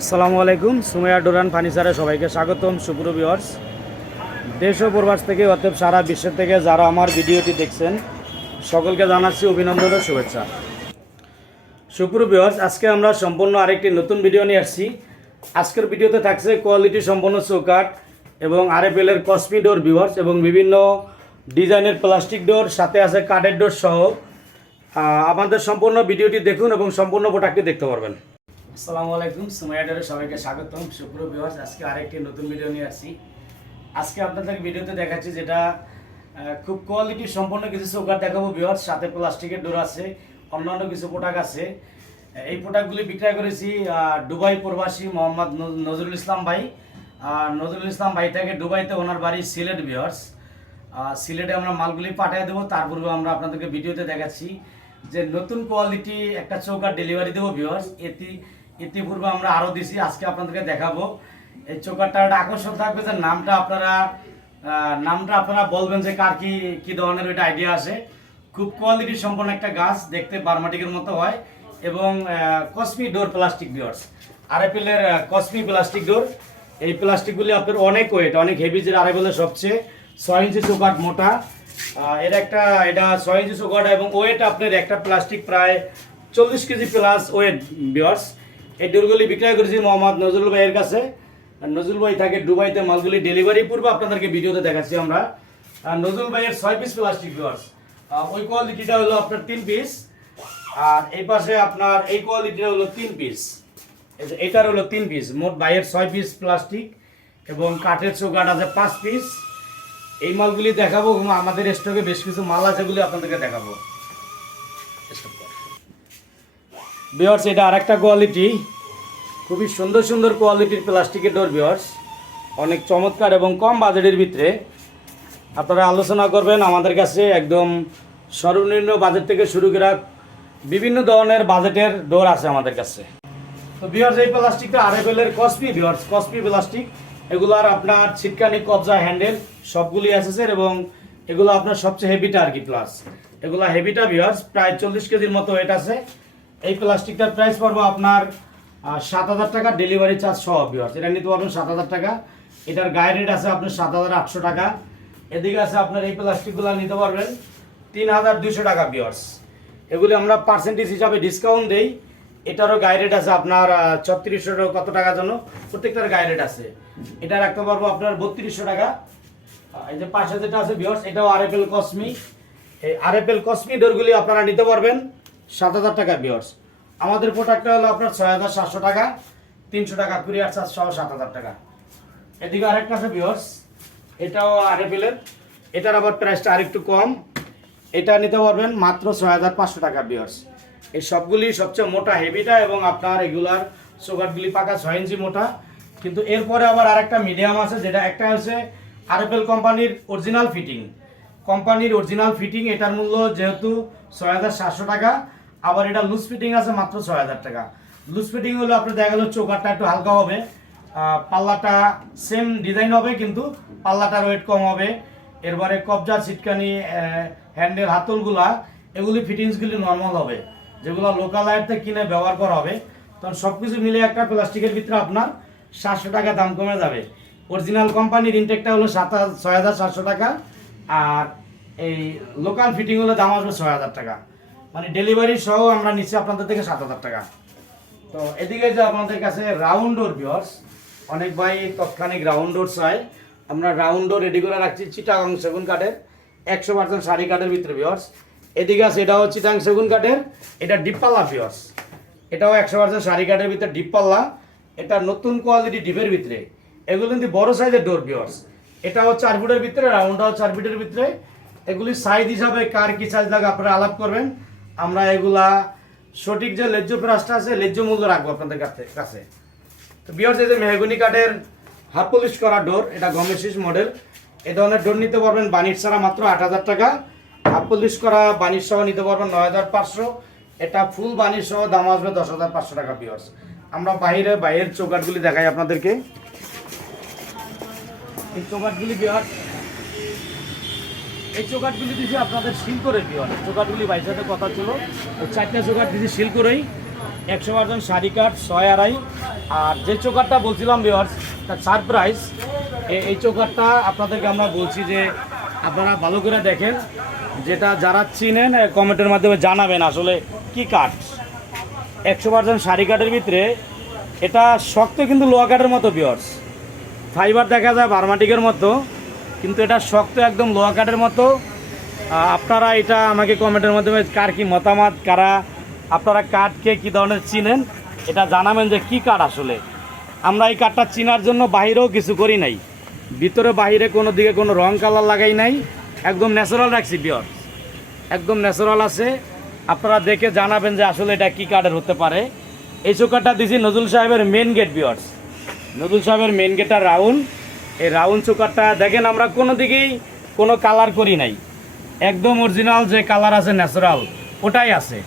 আসসালামু আলাইকুম। সুমাইয়া ডোরান ফার্নিচারে সবাইকে স্বাগতম। সুপ্রিয় ভিউয়ার্স, দেশ ও প্রবাস থেকে অতএব সারা বিশ্বের থেকে যারা আমার ভিডিওটি দেখছেন সকলকে জানাচ্ছি অভিনন্দন ও শুভেচ্ছা। সুপ্রিয় ভিউয়ার্স, আজকে আমরা সম্পূর্ণ আরেকটি নতুন ভিডিও নিয়ে আসছি। আজকের ভিডিওতে থাকছে কোয়ালিটি সম্পন্ন চৌকাঠ এবং আরএফএলের কসমি ডোর ভিউয়ার্স, এবং বিভিন্ন ডিজাইনের প্লাস্টিক ডোর, সাথে আছে কাঠের ডোর সহ। আমাদের সম্পূর্ণ ভিডিওটি দেখুন এবং সম্পূর্ণ প্রোডাক্টটি দেখতে পারবেন। আসসালামু আলাইকুম, সুমাইয়া ডোরে সবাইকে স্বাগতম। সুপ্রিয় ভিউয়ার্স, আজকে আরেকটি নতুন ভিডিও নিয়ে আসছি। আজকে আপনাদের ভিডিওতে দেখাচ্ছি যেটা খুব কোয়ালিটি সম্পন্ন কিছু চৌকাঠ দেখাবো ভিউয়ার্স, সাথে প্লাস্টিকের ডোর আছে, অন্যান্য কিছু প্রোডাক্ট আছে। এই প্রোডাক্টগুলি বিক্রয় করেছি দুবাই প্রবাসী মোহাম্মদ নজরুল ইসলাম ভাই। নজরুল ইসলাম ভাই থেকে দুবাইতে, ওনার বাড়ি সিলেট ভিউয়ার্স। সিলেটে আমরা মালগুলি পাঠিয়ে দেবো। তার পূর্বে আমরা আপনাদেরকে ভিডিওতে দেখাচ্ছি যে নতুন কোয়ালিটি একটা চৌকাঠ ডেলিভারি দেবো ভিউয়ার্স। ইতিপূর্বে আমরা আরও দিছি, আজকে আপনাদেরকে দেখাবো। এই চৌকাঠটা একটা আকর্ষণ থাকবে যে নামটা আপনারা বলবেন যে কার কি ধরনের ওইটা আইডিয়া আছে। খুব কোয়ালিটি সম্পন্ন একটা গাছ, দেখতে বার্মাটিকের মতো হয়, এবং কসমি ডোর প্লাস্টিক ভিউয়ার্স, আরএফএলের কসমি প্লাস্টিক ডোর। এই প্লাস্টিকগুলি আপনার অনেক ওয়েট, অনেক হেভি, যে আরএফএলের সবচেয়ে 6 ইঞ্চি চৌকাঠ মোটা। এটা 6 ইঞ্চি চৌকাঠ, এবং ওয়েট আপনার একটা প্লাস্টিক প্রায় 40 কেজি প্লাস ওয়েট ভিউয়ার্স। এই ডোরগুলি বিক্রয় করেছি মোহাম্মদ নজরুল ভাইয়ের কাছে। নজরুল ভাই থাকে দুবাইতে, মালগুলি ডেলিভারি পূর্বে আপনাদেরকে ভিডিওতে দেখাচ্ছি আমরা। নজরুল ভাইয়ের 6 পিস প্লাস্টিক ভিউয়ার্স। ওই কোয়ালিটিটা হলো আপনার 3 পিস, আর এই পাশে আপনার এই কোয়ালিটিটা হলো 3 পিস। এটার হলো 3 পিস। মোট ভাইয়ের 6 পিস প্লাস্টিক, এবং কাঠের চৌকাঠ আছে 5 পিস। এই মালগুলি দেখাবো, আমাদের স্টকে বেশ কিছু মাল আছে, এগুলি আপনাদেরকে দেখাবো ভিউয়ার্স। এটা আরেকটা কোয়ালিটি, খুবই সুন্দর সুন্দর কোয়ালিটির প্লাস্টিকের ডোর ভিউয়ার্স, অনেক চমৎকার এবং কম বাজেটের ভিতরে। আপনারা আলোচনা করবেন আমাদের কাছে, একদম সর্বনিম্ন বাজেট থেকে শুরু করে বিভিন্ন ধরনের বাজেটের ডোর আছে আমাদের কাছে। তো ভিউয়ার্স, এই প্লাস্টিকটা আরএফএলের কসমি ভিউয়ার্স, কসমি প্লাস্টিক। এগুলার আপনার ছিটকানি, কবজা, হ্যান্ডেল সবগুলি আছে, এবং এগুলো আপনার সবচেয়ে হেভিটা আর কি। প্লাস এগুলো হেভিটা ভিউয়ার্স, প্রায় 40 কেজির মতো ওয়েট আছে। এই প্লাস্টিকটার প্রাইস পড়বো আপনার 7,000 টাকা, ডেলিভারি চার্জ সহ ভিউয়ার্স। এটা নিতে পারবেন 7,000 টাকা। এটার গায়ে রেট আছে আপনার 7,800 টাকা। এদিকে আছে আপনার এই প্লাস্টিকগুলো নিতে পারবেন 3,200 টাকা ভিউয়ার্স। এগুলি আমরা পার্সেন্টেজ হিসাবে ডিসকাউন্ট দেই। এটারও গায়ে রেট আছে আপনার 3600 কত টাকা যেন, প্রত্যেকটার গায়ে রেট আছে। এটা রাখতে পারবো আপনার 3200 টাকা। এই যে পাশে যেটা আছে ভিউয়ার্স, এটাও আরএফএল কসমি। এই আরএফএল কসমি ডোরগুলি আপনারা নিতে পারবেন 7,000 টাকা ভিউয়ার্স। আমাদের প্রোডাক্টটা হলো আপনার 6,700 টাকা, 300 টাকা কুরিয়ার চার্জ সহ 7,000 টাকা। এদিকে আরেকটা আছে ভিউয়ার্স, এটাও আরএফএলের। এটার আবার প্রাইসটা আরেকটু কম। এটা নিতে পারবেন মাত্র 6,500 টাকা ভিউয়ার্স। এই সবগুলি সবচেয়ে মোটা হেভিটা, এবং আপনার এগুলার চৌকাঠগুলি পাকা 6 ইঞ্চি মোটা। কিন্তু এরপরে আবার আরেকটা মিডিয়াম আছে, যেটা একটা হচ্ছে আরএফএল কোম্পানির অরিজিনাল ফিটিং। এটার মূল্য যেহেতু 6,700 টাকা, আবার এটা লুজ ফিটিং আছে মাত্র 6,000 টাকা। লুজ ফিটিং হলো আপনার দেখা গেল চৌকাঠটা একটু হালকা হবে, পাল্লাটা সেম ডিজাইন হবে, কিন্তু পাল্লাটার ওয়েট কম হবে। এরপরে কবজা, ছিটকানি, হ্যান্ডেল, হাতলগুলা, এগুলি ফিটিংসগুলি নর্মাল হবে, যেগুলো লোকাল আয়ারতে কিনে ব্যবহার করা হবে। তখন সব কিছু মিলে একটা প্লাস্টিকের ভিতরে আপনার 700 টাকা দাম কমে যাবে। অরিজিনাল কোম্পানির ইনটেকটা হলো 6,700 টাকা, আর এই লোকাল ফিটিং হলে দাম আসবে 6,000 টাকা। মানে ডেলিভারি সহ আমরা নিচ্ছি আপনাদের থেকে 7,000 টাকা। তো এদিকে যে আপনাদের কাছে রাউন্ড ডোর ভিউয়ার্স, অনেক ভাই তৎক্ষণিক রাউন্ড ডোর চাই। আমরা রাউন্ড ডোর রেডি করে রাখছি চিটাগাং সেগুন কাঠের, 100% শাড়ি কাঠের ভিতরে ভিউয়ার্স। এদিকে আছে এটাও চিটাগাং সেগুন কাঠের, এটা ডিপ পাল্লা ভিউয়ার্স। এটাও 100% শাড়ি কাঠের ভিতরে ডিপ পাল্লা। এটা নতুন কোয়ালিটি ডিপের ভিতরে। এগুলো কিন্তু বড় সাইজের ডোর ভিউয়ার্স। এটাও 4 ফুটের ভিতরে, রাউন্ডটাও 4 ফিটের ভিতরে। এগুলি সাইজ হিসাবে কার কি সাইজ লাগে আপনারা আলাপ করবেন। আমরা এগুলা সঠিক যে লেজ্জ প্রাইসটা আছে, লেজ্জ মূল্য রাখবো আপনাদের কাছে। তো ভিউয়ার্স, এই যে মেহগনি কাঠের হাফ পলিশ করা ডোর, এটা গমেশিস মডেল। এই ধরনের ডোর নিতে পারবেন বানিশ ছাড়া মাত্র 8,000 টাকা। হাফ পলিশ করা বানিশ সহ নিতে পারবেন 9,500। এটা ফুল বানিশ সহ দাম আসবে 10,500 টাকা ভিউয়ার্স। আমরা বাইরের চৌকাঠগুলি দেখাই আপনাদেরকে। এই চৌকাঠগুলি ভিউয়ার্স, এই চৌকাঠগুলি দিয়েছি আপনাদের সিল করে ভিউয়ার্স। চৌকাঠগুলি ভাইয়ের সাথে কথা ছিল, 4টা চৌকাঠ দিয়েছি সিল করেই। 100% শাড়ি কাঠ 6.5 আর যে চোকারটা বলছিলাম ভিউয়ার্স, তার সারপ্রাইজ, এই চোকারটা আপনাদেরকে আমরা বলছি যে আপনারা ভালো করে দেখেন, যেটা যারা চিনেন কমেন্টের মাধ্যমে জানাবেন আসলে কি কাঠ। 100% শাড়ি কাঠের ভিতরে এটা শক্ত কিন্তু লোহা কাঠের মতো ভিউয়ার্স, ফাইবার দেখা যায় বার্মাটিকের মতো, কিন্তু এটা শক্ত একদম লোহা কাঠের মতো। আপনারা এটা আমাকে কমেন্টের মাধ্যমে কার কি মতামত, কারা আপনারা কাঠকে কী ধরনের চিনেন এটা জানাবেন যে কি কাঠ আসলে। আমরা এই কাঠটা চিনার জন্য বাহিরেও কিছু করি নাই, ভিতরে বাহিরে কোনো দিকে কোনো রং কালার লাগাই নাই, একদম ন্যাচারাল রাখছি ভিউয়ার্স, একদম ন্যাচারাল আছে। আপনারা দেখে জানাবেন যে আসলে এটা কী কাঠের হতে পারে। এই চোকারটা দিছি নজরুল সাহেবের মেন গেট ভিউয়ার্স, নজরুল সাহেবের মেন গেটটা রাউন্ড। এই রাউন্ড চোকারটা দেখেন আমরা কোনো দিকেই কোনো কালার করি নাই, একদম অরিজিনাল যে কালার আছে ন্যাচারাল ওটাই আছে।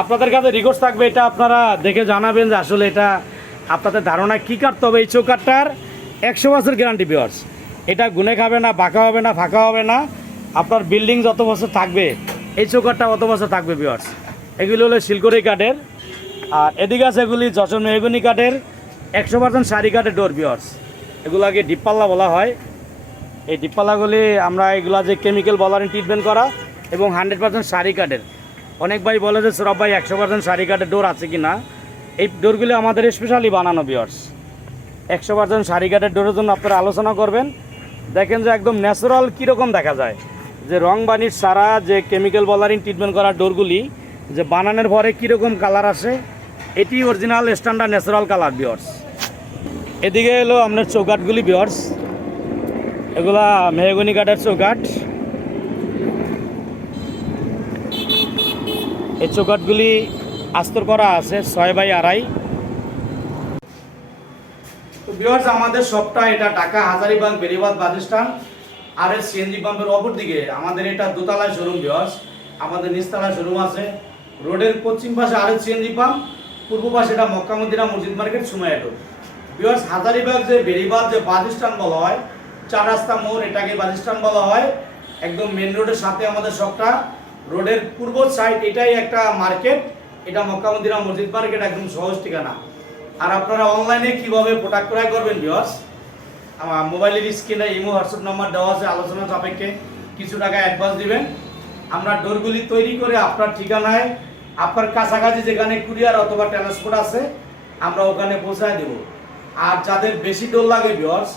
আপনাদের কাছে রিকোয়েস্ট থাকবে এটা আপনারা দেখে জানাবেন যে আসলে এটা আপনাদের ধারণা কী কাঠ। তবে এই চোকারটার 100 বছর গ্যারান্টি ভিউয়ার্স, এটা গুনে খাবে না, বাঁকা হবে না, ফাঁকা হবে না। আপনার বিল্ডিং যত বছর থাকবে এই চোকারটা অত বছর থাকবে ভিউয়ার্স। এগুলি হলো শিলকড়ি কাঠের, আর এদিকে আছে এগুলি যশোর মেহগনি কাঠের 100% শাড়ি কাঠের ডোর ভিউয়ার্স। এগুলাকে ডিপপাল্লা বলা হয়। এই ডিপপাল্লাগুলি আমরা এগুলা যে কেমিক্যাল বলারিং ট্রিটমেন্ট করা এবং 100% শাড়ি কাঠের। অনেক ভাই বলে যে সরব ভাই 100% শাড়ি কাঠের ডোর আছে কি না, এই ডোরগুলি আমাদের স্পেশালি বানানো ভিউয়ার্স। 100% শাড়ি কাঠের ডোরের জন্য আপনারা আলোচনা করবেন, দেখেন যে একদম ন্যাচারাল কীরকম দেখা যায়, যে রং বানির সারা যে কেমিক্যাল বলারিং ট্রিটমেন্ট করা ডোরগুলি যে বানানোর পরে কীরকম কালার আসে, এটি original standard natural colour viewers. এদিকে এলো আপনার চৌকাঠগুলি ভিউয়ার্স, এগুলা মেহগনি কাঠের চৌকাঠ। এই চৌকাঠগুলি আস্তর করা আছে 6x2। তো ভিউয়ার্স আমাদের শপটা এটা ঢাকা হাজারীবাগ বেরিবাদ বাস স্ট্যান্ড আর এর সিএনজি পাম্পের অপর দিকে আমাদের এটা দোতলায় শোরুম ভিউয়ার্স। আমাদের নিচতলায় শোরুম আছে, রোডের পশ্চিম পাশে আর এর সিএনজি পাম্প, পূর্ব পাশে এটা মক্কা মদিনা মসজিদ market Sumaiya road viewers. Hazaribagh যে বেরিবাদ যে বাস স্ট্যান্ড বলা হয়, 4 রাস্তা মোড়, এটাকে বাস স্ট্যান্ড বলা হয়। একদম মেন রোডের সাথে আমাদের শপটা, রোডের পূর্ব সাইড এটাই একটা মার্কেট, এটা মক্কা মদিনা মসজিদ মার্কেট, একদম সহজ ঠিকানা। আর আপনারা অনলাইনে কিভাবে প্রোডাক্ট ক্রয় করবেন ভিউয়ার্স, আমার মোবাইলের স্ক্রিনে ইমো হোয়াটসঅ্যাপ নাম্বার দেওয়া আছে, আলোচনা সাপেক্ষে কিছু টাকা অ্যাডভান্স দিবেন। আমরা ডোরগুলি তৈরি করে আপনার ঠিকানায়, আপনার কাছাকাছি যেখানে কুরিয়ার অথবা ট্রান্সপোর্ট আছে আমরা ওখানে পৌঁছায় দেব। আর যাদের বেশি ডোর লাগে ভিউয়ার্স,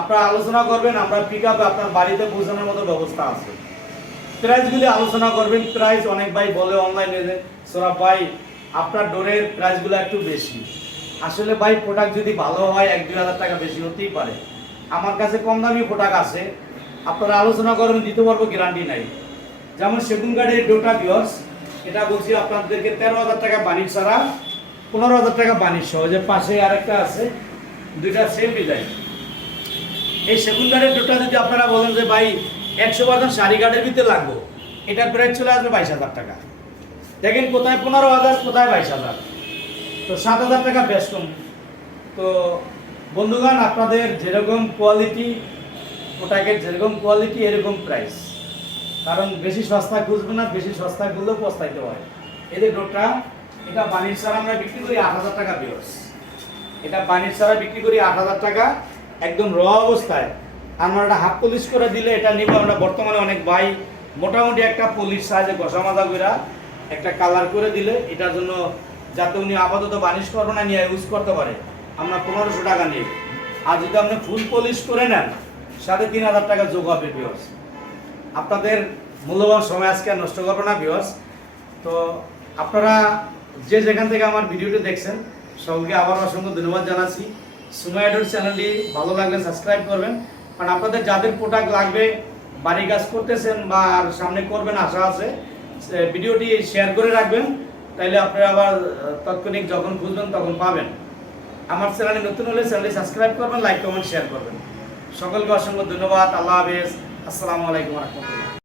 আপনারা আলোচনা করবেন, আমরা পিক আপে আপনার বাড়িতে পৌঁছানোর মতো ব্যবস্থা আছে। প্রাইসগুলি আলোচনা করবেন। প্রাইস অনেক ভাই বলে অনলাইনে যে সৌরভ ভাই আপনার ডোরের প্রাইসগুলো একটু বেশি। আসলে ভাই প্রোডাক্ট যদি ভালো হয় 1-2 হাজার টাকা বেশি হতেই পারে। আমার কাছে কম দামি প্রোডাক্ট আছে, আপনারা আলোচনা করবেন, দিতে পারবো, গ্যারান্টি নাই। যেমন সেগুন কাঠের ডোরটা ভিউয়ার্স, এটা বলছি আপনাদেরকে 13,000 টাকা বানিশ ছাড়া, 15,000 টাকা বানিশ সহ। যে পাশে আরেকটা আছে, দুইটা সেম ডিজাইন। এই সেগুন কাঠের ডোরটা যদি আপনারা বলেন যে ভাই 100% শাড়ি কাঠের ভিতরে লাগবো, এটার প্রাইস চলে আসবে 22,000 টাকা। দেখেন কোথায় 15,000, কোথায় 22,000, তো 7,000 টাকা বেশ কম। তো বন্ধুগণ, আপনাদের যেরকম কোয়ালিটি, প্রোডাক্টের যেরকম কোয়ালিটি এরকম প্রাইস, কারণ বেশি সস্তা খুঁজবে না, বেশি সস্তা খুঁজলেও পস্তাইতে হয়। এদের ডোরটা, এটা বানিশ ছাড়া আমরা বিক্রি করি 8,000 টাকা ভিউয়ার্স। এটা বানিশ ছাড়া বিক্রি করি 8,000 টাকা, একদম র অবস্থায়। আমরা একটা হাফ পলিশ করে দিলে এটা নিব আমরা। বর্তমানে অনেক ভাই মোটামুটি একটা পলিশ সাইজে ঘষা মাজা করে একটা কালার করে দিলে, এটার জন্য যাতে উনি আপাতত বানিশ করবে না, নিয়ে ইউজ করতে পারে, আমরা 1500 টাকা নিই। আর যদি আপনি ফুল পলিশ করে নেন 3,500 টাকা যোগ হবে ভিউয়ার্স। আপনাদের মূল্যবান সময় আজকে আর নষ্ট করবো না ভিউয়ার্স। তো আপনারা যে যেখান থেকে আমার ভিডিওটি দেখছেন সকলকে আবার অসংখ্য ধন্যবাদ জানাচ্ছি। সুমাইয়া ডোর চ্যানেলটি ভালো লাগলে সাবস্ক্রাইব করবেন, কারণ আপনাদের যাদের প্রোডাক্ট লাগবে, বাড়ি কাজ করতেছেন বা আর সামনে করবেন আশা আছে, ভিডিওটি শেয়ার করে রাখবেন, তাইলে আপনারা আবার তাৎক্ষণিক যখন খুঁজবেন তখন পাবেন। আমার চ্যানেলে নতুন হলে চ্যানেলটি সাবস্ক্রাইব করবেন, লাইক কমেন্ট শেয়ার করবেন। সকলকে অসংখ্য ধন্যবাদ। আল্লাহ হাফেজ। আসসালামু আলাইকুম ওয়া রাহমাতুল্লাহ।